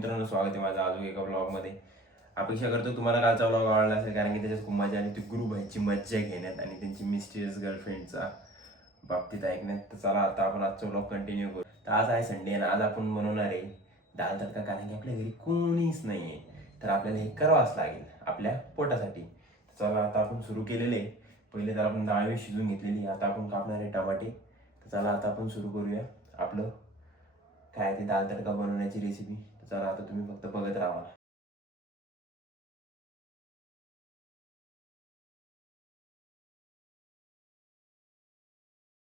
मित्रांनो, स्वागत आहे माझं अजून एका व्लॉगमध्ये. अपेक्षा करतो तुम्हाला कालचा व्लॉग आवडला असेल, कारण की त्याच्यात खूप मजा आली. ती गुरु भाईची मज्जा घेण्यात आणि त्यांची मिस्टिरियस गर्लफ्रेंडचा बाबतीत ऐकण्यात. तर चला आता आपण आजचा व्लॉग कंटिन्यू करू. तर आज आहे संडे आणि आज आपण बनवणार आहे दाल तडका, कारण की आपल्या घरी कोणीच नाही आहे. तर आपल्याला हे करावंच लागेल आपल्या पोटासाठी. चला आता आपण सुरू केलेले आहे. पहिले तर आपण डाळ शिजून घेतलेली, आता आपण कापणार आहे टमाटे. तर चला आता आपण सुरू करूया आपलं काय ते दाल तडका बनवण्याची रेसिपी. चला आता तुम्ही फक्त बघत राहा.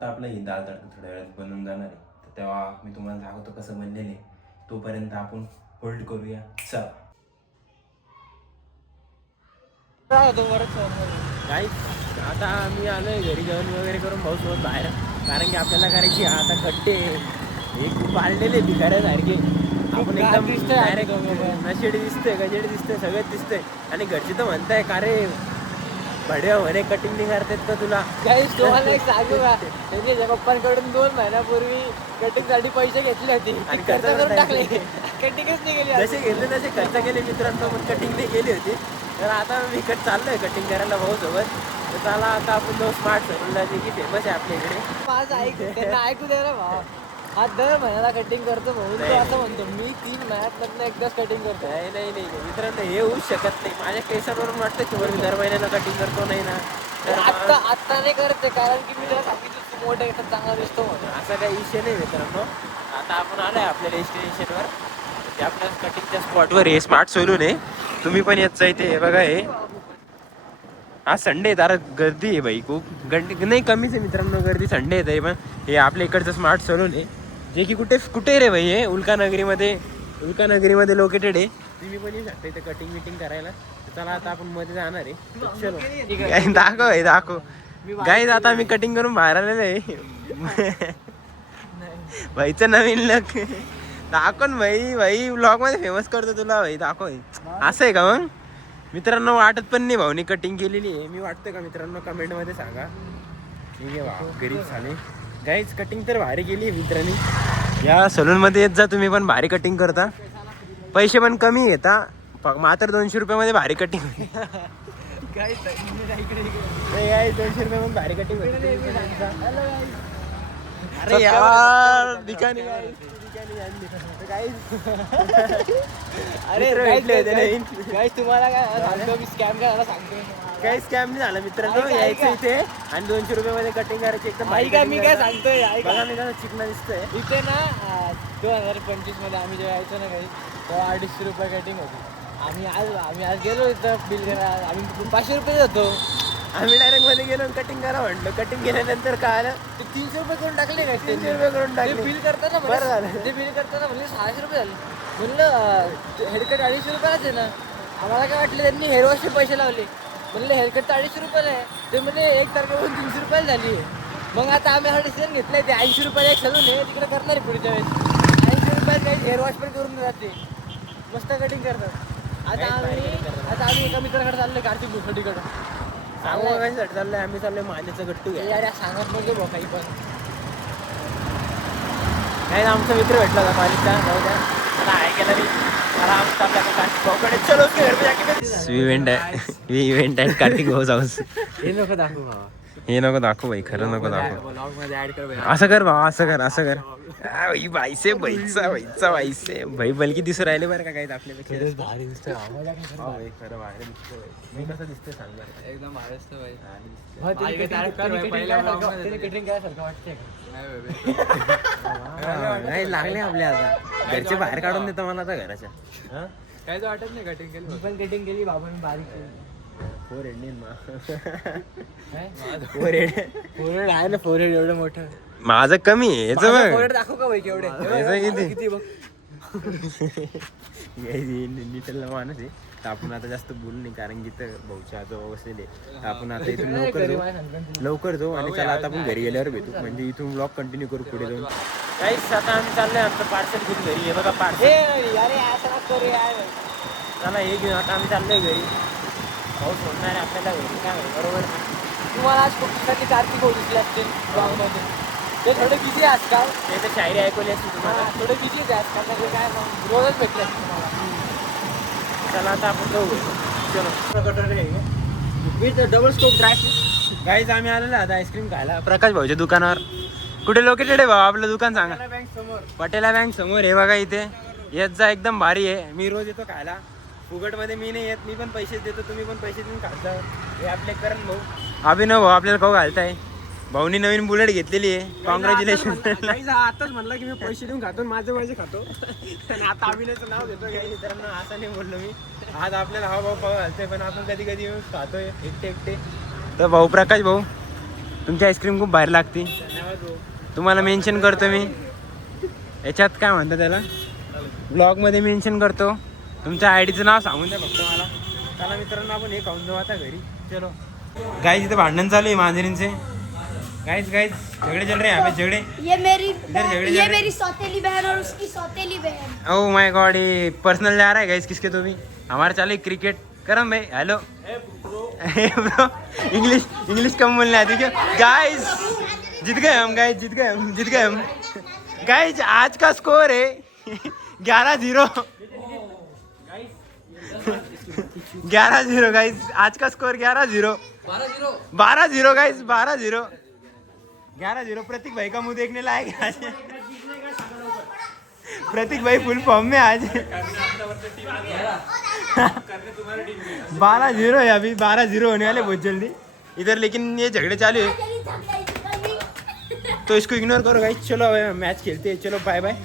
आता आपलं हे दाल तडका थोड्या वेळात बनवून जाणार आहे, तर तेव्हा मी तुम्हाला दाखवतो कसं बनलेलं आहे. तोपर्यंत आपण होल्ड करूया. चला काहीच. आता आम्ही आलोय घरी जेवण वगैरे करून भाऊ सोबत बाहेर, कारण की आपल्याला करायची आता खड्डे हे खूप पाळलेले भिकाऱ्यासारखे. आपण एकदम डायरेक्ट नशेडी दिसते, गजेडी दिसते, सगळेच दिसते. आणि घरची तर म्हणताय का रे भड्या म्हणे कटिंग नाही करतात का तुला. काहीच तुम्हाला एक सांगू का, त्यांच्या पप्पांकडून 2 महिन्यापूर्वी कटिंग साठी पैसे घेतले होते आणि खर्च करून टाकले. कटिंगच नाही केली. जसे घेतले तसे खर्च केले मित्रांनो, पण कटिंग नाही केली होती. तर आता मी इकडे चाललोय कटिंग करायला भाऊ सोबत. तर चला आता आपण जो स्मार्ट सलूनला जे की फेमस आहे आपल्या इकडे. माझं ऐक, त्यांना ऐकू दे रे भावा. हा दर महिन्याला कटिंग करतो भाऊ, तो असं म्हणतो मी 3 महिन्यात एकदाच कटिंग करतो. नाही नाही नाही मित्रांनो, हे होऊच शकत नाही. माझ्या केसांवरून वाटतं की मी दर महिन्याला कटिंग करतो नाही ना. तर आत्ता नाही करत, कारण की मी त्याला सांगितलं तू मोठे एकदम चांगला दिसतो म्हणून. असा काही विषय नाही मित्रांनो. आता आपण आलोय आपल्या डेस्टिनेशनवर. ते आपल्या कटिंगच्या स्पॉटवर हे स्मार्ट सलून आहे. तुम्ही पण येत जायचे. हे बघा, हे आज संडे आहे, तर गर्दी आहे भाई खूप. गर्दी नाही कमीच आहे मित्रांनो, गर्दी संडे आहे तरी पण. हे आपल्या इकडचं स्मार्ट सलून आहे, जे की कुठे रे भाई हे उल्कानगरीमध्ये लोकेटेड आहे. तुम्ही पण येऊ शकता इथे कटिंग विटिंग करायला. चला आता आपण मध्ये जाणार आहे. चलो दाखव गाईज. आता आम्ही कटिंग करून बाहेर आलेलो आहे. भाईचं नवीन लक दाखव भाई ब्लॉग मध्ये फेमस करतो तुला भाई. दाखव असं आहे का मग मित्रांनो? वाटत पण नाही भाऊनी कटिंग केलेली आहे. मी वाटतंय का मित्रांनो? कमेंट मध्ये सांगा. ठीक आहे वा, गरीब झाले गाईज. कटिंग तर भारी केली आहे मित्रांनी. या सलून मध्ये येत जा तुम्ही पण, भारी कटिंग करता. पैसे पण कमी घेता, मात्र 200 रुपयामध्ये भारी कटिंग. काय 200 रुपये भारी कटिंग. अरे यार दिखानी अरे गाईस तुम्हाला काय सांगतो मी, स्कॅम करायला सांगतो. काही स्कॅम नाही झाला मित्रांनो. यायचं इथे आणि 200 रुपयामध्ये कटिंग करायची. एकदम ऐका मी काय सांगतोय, बघा मी कसं चिकना दिसतोय इथे ना 2025 मध्ये आम्ही जेव्हा यायचो ना काही, तेव्हा 250 रुपये कटिंग होती. आम्ही आज गेलो इथं बिल करायला, आम्ही 500 रुपये देतो. आम्ही डायरेक्ट मध्ये गेलो कटिंग करा म्हटलं. कटिंग केल्यानंतर काय आलं, ते 300 रुपये करून टाकले का? 300 रुपये करून टाकले. बिल करताना बरं झालं. ते बिल करताना म्हणजे 600 रुपये झाले. म्हणलं हेअरकट 250 रुपयालाच आहे ना. आम्हाला काय वाटलं त्यांनी हेअर वॉशचे पैसे लावले. म्हणलं हेअरकट तर 250 रुपयाला आहे. ते म्हणजे 1 तारखेपासून 300 रुपयाला झाली आहे. मग आता आम्ही हा डिसिजन घेतलाय, ते 80 रुपयाला सलून आहे तिकडे करणार आहे पुढच्या वेळेस. 80 रुपयात काही हेअर वॉश पण करून जाते, मस्त कटिंग करतात. आता आम्ही एका मित्राकडे चाललोय, कार्तिक भुसडीकडे. सांगू कशासाठी चाललंय? आम्ही चाललोय माझ्याचं गट्टू घ्या. यार सांगत नको भाऊ काही पण. नाही आमचा मित्र भेटला होता कॉलेजचा, जाऊ द्या. मला आहे केला नाही. मला आमचा इव्हेंट आहे कार्तिक भाऊ हाऊस. हे नको दाखवू भावा. हे नको दाखवू भाई, खरं नको दाखवू. ब्लॉग मध्ये ऍड कर. असं कर भावा, असं कर. भाईसे भाईसे भाई बलकी दिसू राहिले बरं का काही आपल्यापेक्षा. भारी दिसतोय खरं बाहेर दिसतोय. मी कसं दिसतोय सांग बरं. एकदम भारी दिसतोय भाई. नाही लागले आपल्या आता. घरचे बाहेर काढून देतो मला आता घराच्या. काय वाटत नाही कटिंग केली. पण कटिंग केली बाबा, मी बारीक केली. फोरहेड आहे ना, फोरहेड एवढं मोठं. माझं कमी आहे याचं बघ. फोरहेड दाखव का भाई केवढे. किती बघ. निटलला माणूस आहे. तर आपण आता जास्त बोलू नाही, कारण की तर भाऊच्या आजोबा बसलेले. तर आपण आता इथून लवकर जाऊ आणि चला आता आपण घरी गेल्यावर भेटू. म्हणजे इथून ब्लॉग कंटिन्यू करू पुढे जाऊन. काहीच आता आम्ही चाललोय आमचं पार्सल घेऊन घरी. हे बघा पार्सल. चला हे घेऊन आता आम्ही चाललोय घरी. पाऊस होणार आहे आपल्याला घरी, काय बरोबर. तुम्हाला आज कुठल्यासाठी कार्तिक भाऊ दिसले असतील ब्लॉग मध्ये. ते थोडे बिझी आहे आजकाल. ते तर शायरी ऐकवली असती तुम्हाला. थोडे बिझी आहे आजकाल, म्हणजे काय मग रोजच भेटले असते तुम्हाला. चला आता आपण जाऊ. With double scope dry. Guys आम्ही आलेलो आता आईस्क्रीम खायला प्रकाश भाऊच्या दुकानावर. कुठे लोकेटेड आहे भाऊ आपलं दुकान सांगा. बँक समोर. पटेला बँक समोर आहे बघा इथे. येत जा, एकदम भारी आहे. मी रोज येतो खायला. फुकटमध्ये मी नाही येत, मी पण पैसे देतो, तुम्ही पण पैसे देऊन खात जा. हे आपले करण भाऊ अभिनव भाऊ आपल्याला खाऊ घालताय. भाऊनी नवीन बुलेट घेतलेली आहे. कॉंग्रॅच्युलेशन. आताच म्हणला की मी पैसे देऊन खातो, माझे माझे खातो. आणि आता अभिनयचं नाव घेतो. मित्रांनो असं नाही बोललो मी. आज आपल्याला हा भाऊ खाऊ घालतोय, पण आपण कधी कधी येऊन खातोय एकटे एकटे. तर भाऊ प्रकाश भाऊ तुमची आईस्क्रीम खूप बाहेर लागते. तुम्हाला मेन्शन करतो मी याच्यात, काय म्हणतात त्याला, ब्लॉगमध्ये मेन्शन करतो. तुमच्या आयडीचं नाव सांगून द्या फक्त मला. चला मित्रांनो आपण हे खाऊन जाऊ आता घरी. चलो गाईज इथे भांडण चालू आहे मांजरींचे. गाइस झगड़े चल रहे हैं यहाँ पे झगड़े. ये मेरी इधर झगड़े ये चल रहे मेरी सौतेली बहन और उसकी सौतेली बहन. ओह माय गॉड, ये पर्सनल जा रहा है गाइस किसके तो भी. हमारे चालू क्रिकेट. करम भाई हेलो. ब्रो इंग्लिश कम बोलने आती क्या गाइस. जीत गए हम गाइस, जीत गए हम गाइस. आज का स्कोर है 11-0. 11-0 गाइस. आज का स्कोर 11-0. 12-0 गाइस. 12-0. 11-0. प्रतीक भाई का मुंह देखने लायक है आज. प्रतीक भाई फुल फॉर्म में आज. 12-0 है अभी. 12-0 होने वाले बहुत जल्दी इधर. लेकिन ये झगड़े चालू है तो इसको इग्नोर करो गाइस. चलो मैच खेलते हैं. चलो बाय बाय.